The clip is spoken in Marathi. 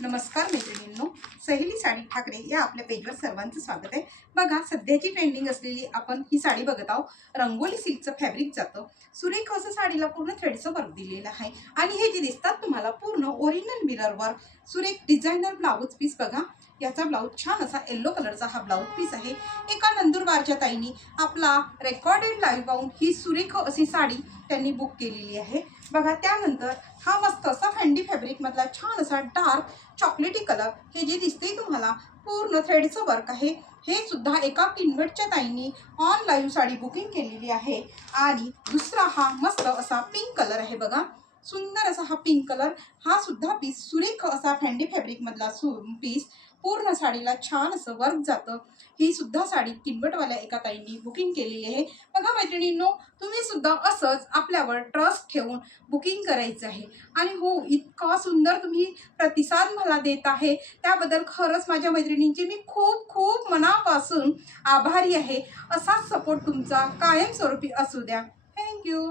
नमस्कार मैत्रिणींनो, सहेली साडी ठाकरे या आपल्या पेजवर सर्वांचं स्वागत आहे। बघा, सध्याची ट्रेंडिंग असलेली आपण ही साडी बघत आहोत। रंगोली सिल्कचं फॅब्रिक जातं, सुरेख असं साडीला पूर्ण थ्रेडचं वर्क दिलेलं आहे आणि हे जे दिसतात तुम्हाला पूर्ण ओरिजिनल मिररवर सुरेख डिझायनर ब्लाऊज पीस बघा। याचा ब्लाऊज छान असा येलो कलरचा हा ब्लाऊज पीस आहे। एका नंदुरबारच्या ताईंनी आपला रेकॉर्डेड लाईव्ह पाहून ही सुरेख अशी साडी त्यांनी बुक केलेली आहे बघा। त्यानंतर हा मस्त असा फॅन्डी फॅब्रिक मधला छान असा डार्क चॉकलेटी कलर, हे जे दिसते तुम्हाला पूर्ण थ्रेडचं वर्क आहे। हे सुद्धा एका किनवटच्या ताईंनी ऑनलाईन साडी बुकिंग केलेली आहे। आणि दुसरा हा मस्त असा पिंक कलर आहे बघा, सुंदर असा हा पिंक कलर, हा सुद्धा पीस सुरेख असा फॅन्डी फॅब्रिक मधला पीस पूर्ण साडीला छान असं वर्क जातं। ही सुद्धा साडी किनवटवाल्या एका ताईंनी बुकिंग केलेली आहे बघा। मैत्रिणींनो, तुम्ही सुद्धा असंच आपल्यावर ट्रस्ट ठेवून बुकिंग करायचं आहे। आणि हो, इतका सुंदर तुम्ही प्रतिसाद मला देत आहे त्याबद्दल खरंच माझ्या मैत्रिणींची मी खूप खूप मनापासून आभारी आहे। असाच सपोर्ट तुमचा कायमस्वरूपी असू द्या। थँक्यू।